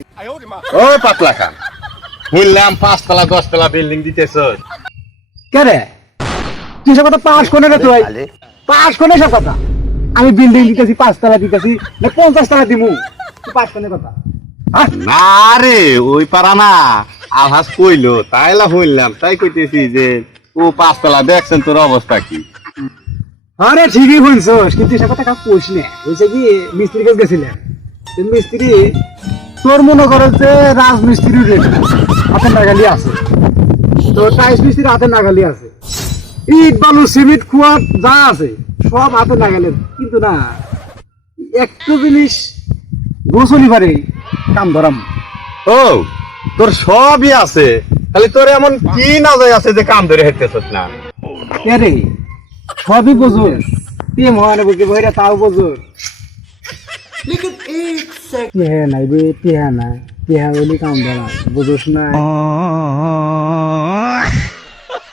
ও পাতলা খান শুনলাম 5 তলা 10 তলা বিল্ডিং দিতেছ কে রে তুই সব কথা পাস কোনে রে তুই পাস কোনে সব কথা আমি বিল্ডিং দিতেছি 5 তলা দিতেছি না 50 তলা দিমু তুই পাস কোনে কথা না রে ওই পারা না আভাস কইলো তাইলা শুনলাম তাই কইতেছি যে ও 5 তলা দেখছেন তোর অবস্থা কি আরে ঠিকই বলছস কিন্তু সব কথা কাউ কইস না হইছে কি মিস্ত্রি কাছে গেছিলেন মিস্ত্রি তোর মনে করে যে রাজমিস্ত্রির রেট হাতে নাগালি আছে তো টাইস মিস্ত্রির হাতে নাগালি আছে ইট বালু সিমেন্ট কুয়ার যা আছে সব হাতে নাগালে কিন্তু না একটু জিনিস গোসলি পারে কাম ধরাম ও তোর সবই আছে খালি তোর এমন কি না যায় আছে যে কাম ধরে হেঁটেছস না কে রে সবই বোঝর তুই মহানে বুকে বইরা তাও বোঝর কে নাই বে কে না কে হইলি কাম ধরা বুঝোস না